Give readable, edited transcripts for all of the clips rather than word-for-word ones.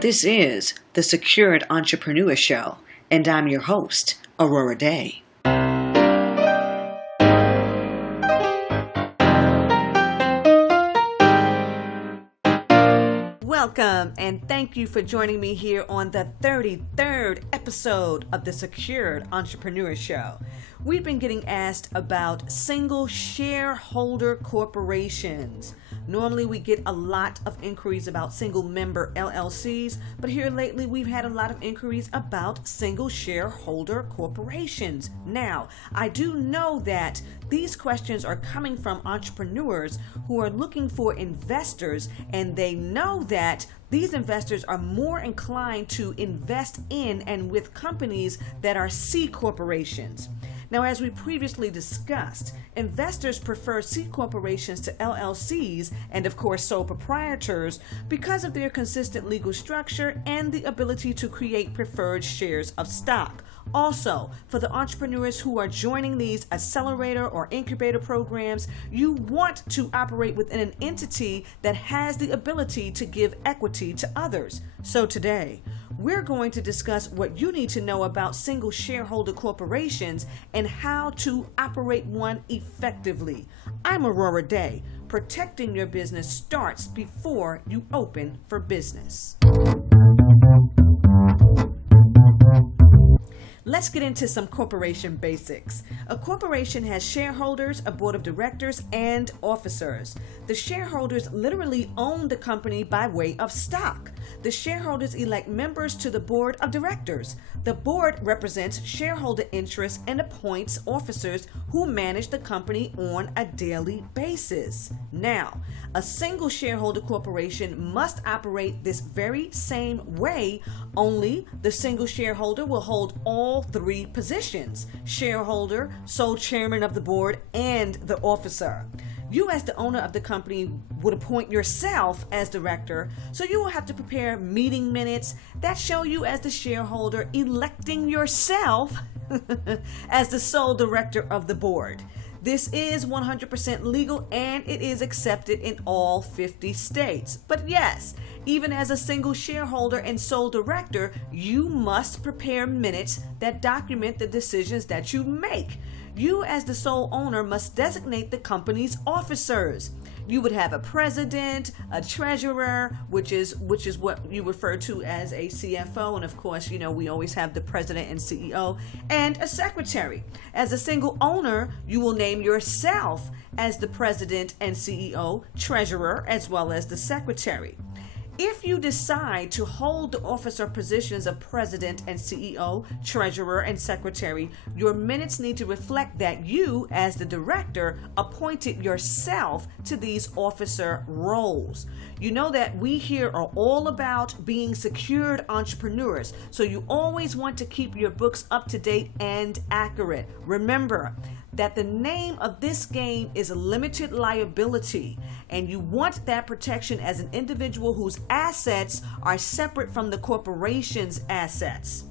This is the Secured Entrepreneur Show, and I'm your host, Aurorah Dey. Welcome, and thank you for joining me here on the 33rd episode of the Secured Entrepreneur Show. We've been getting asked about single shareholder corporations. Normally we get a lot of inquiries about single member LLCs, but here lately we've had a lot of inquiries about single shareholder corporations. Now, I do know that these questions are coming from entrepreneurs who are looking for investors, and they know that these investors are more inclined to invest in and with companies that are C corporations. Now, as we previously discussed, investors prefer C corporations to LLCs and, of course, sole proprietors because of their consistent legal structure and the ability to create preferred shares of stock. Also, for the entrepreneurs who are joining these accelerator or incubator programs, you want to operate within an entity that has the ability to give equity to others. So today, we're going to discuss what you need to know about single shareholder corporations and how to operate one effectively. I'm Aurorah Dey. Protecting your business starts before you open for business. Let's get into some corporation basics. A corporation has shareholders, a board of directors, and officers. The shareholders literally own the company by way of stock. The shareholders elect members to the board of directors. The board represents shareholder interests and appoints officers who manage the company on a daily basis. Now, a single shareholder corporation must operate this very same way, only the single shareholder will hold all three positions: shareholder, sole chairman of the board, and the officer. You, as the owner of the company, would appoint yourself as director, so you will have to prepare meeting minutes that show you as the shareholder electing yourself as the sole director of the board. This is 100% legal and it is accepted in all 50 states. But yes, even as a single shareholder and sole director, you must prepare minutes that document the decisions that you make. You, as the sole owner, must designate the company's officers. You would have a president, a treasurer, which is what you refer to as a CFO, and of course, we always have the president and CEO, and a secretary. As a single owner, you will name yourself as the president and CEO, treasurer, as well as the secretary. If you decide to hold the officer positions of president and CEO, treasurer, and secretary, your minutes need to reflect that you, as the director, appointed yourself to these officer roles. You know that we here are all about being secured entrepreneurs, so you always want to keep your books up to date and accurate. Remember that the name of this game is limited liability, and you want that protection as an individual whose assets are separate from the corporation's assets.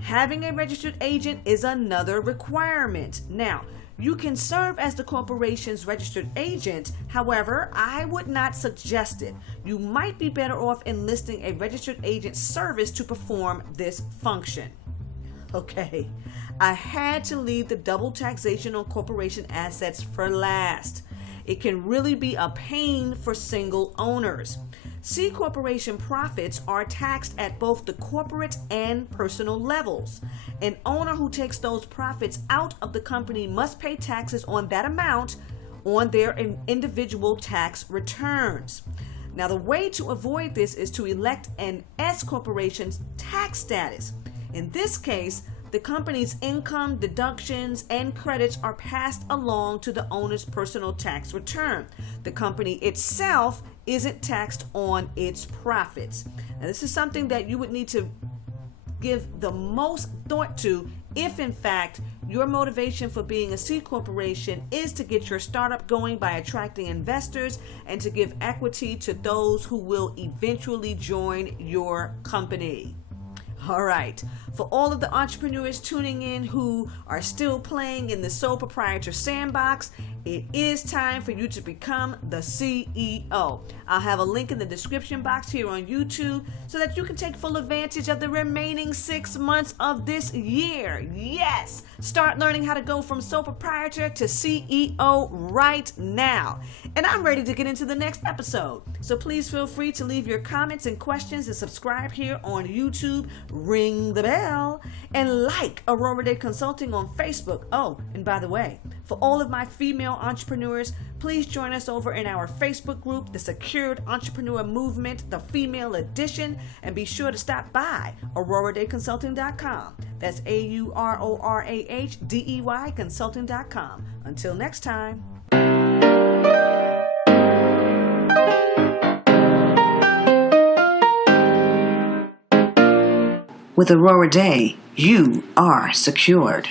Having a registered agent is another requirement. Now, you can serve as the corporation's registered agent. However, I would not suggest it. You might be better off enlisting a registered agent service to perform this function. Okay, I had to leave the double taxation on corporation assets for last. It can really be a pain for single owners. C corporation profits are taxed at both the corporate and personal levels. An owner who takes those profits out of the company must pay taxes on that amount on their individual tax returns. Now, the way to avoid this is to elect an S corporation's tax status. In this case, the company's income, deductions, and credits are passed along to the owner's personal tax return. The company itself isn't taxed on its profits. Now, this is something that you would need to give the most thought to if, in fact, your motivation for being a C corporation is to get your startup going by attracting investors and to give equity to those who will eventually join your company. All right, for all of the entrepreneurs tuning in who are still playing in the sole proprietor sandbox, It is time for you to become the CEO. I'll have a link in the description box here on YouTube so that you can take full advantage of the remaining 6 months of this year. Yes! Start learning how to go from sole proprietor to CEO right now. And I'm ready to get into the next episode. So please feel free to leave your comments and questions and subscribe here on YouTube. Ring the bell and like Aurorah Dey Consulting on Facebook. Oh, and by the way, for all of my female entrepreneurs, please join us over in our Facebook group, the Secured Entrepreneur Movement, the Female Edition, and be sure to stop by AurorahDeyConsulting.com. That's AurorahDey Consulting.com. Until next time. With Aurorah Dey, you are secured.